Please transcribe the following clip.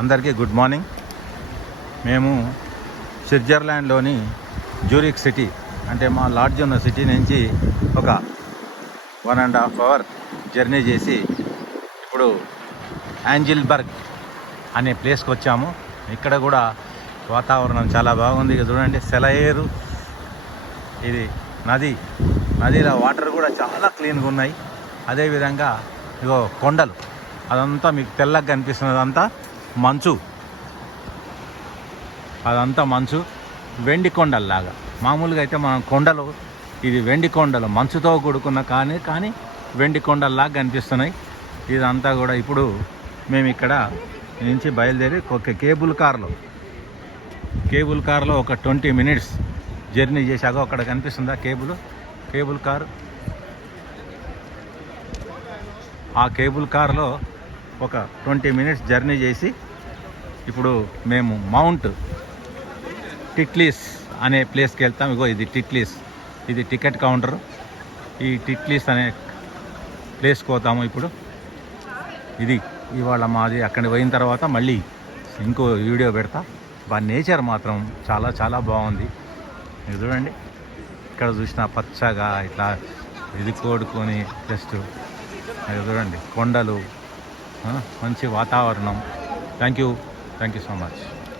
అందరికీ good morning. మేము స్విట్జర్లాండ్లోని జ్యూరిక్ సిటీ అంటే మా లాడ్జ్ ఉన్న సిటీ నుంచి ఒక 1.5 అవర్ జర్నీ చేసి ఇప్పుడు యాంజిల్బర్గ్ అనే ప్లేస్కి వచ్చాము. ఇక్కడ కూడా వాతావరణం చాలా బాగుంది. ఇక చూడండి, సెలయేరు, ఇది నదిలో వాటర్ కూడా చాలా క్లీన్గా ఉన్నాయి. అదేవిధంగా ఇగో కొండలు, అదంతా మీకు తెల్లగా కనిపిస్తున్నది అదంతా మంచు, వెండి కొండల్లాగా. మామూలుగా అయితే మనం కొండలు, ఇది వెండి కొండలు, మంచుతో కూడుకున్న కానీ వెండి కొండల్లాగా కనిపిస్తున్నాయి. ఇదంతా కూడా ఇప్పుడు మేము ఇక్కడ నుంచి బయలుదేరి ఒక కేబుల్ కార్లో ఒక 20 minutes జర్నీ చేశాక అక్కడ కనిపిస్తుందా కేబుల్ కారు. ఆ కేబుల్ కార్లో ఒక 20 minutes జర్నీ చేసి ఇప్పుడు మేము మౌంట్ టిట్లీస్ అనే ప్లేస్కి వెళ్తాం. ఇగో ఇది టిట్లీస్, ఇది టికెట్ కౌంటర్. ఈ టిట్లీస్ అనే ప్లేస్కి పోతాము ఇప్పుడు. ఇది ఇవాళ మాది. అక్కడికి పోయిన తర్వాత మళ్ళీ ఇంకో వీడియో పెడతా. నేచర్ మాత్రం చాలా చాలా బాగుంది. ఇది చూడండి, ఇక్కడ చూసిన పచ్చగా ఇట్లా ఇది కోడుకొని జస్ట్ అది చూడండి, కొండలు, మంచి వాతావరణం. Thank you so much.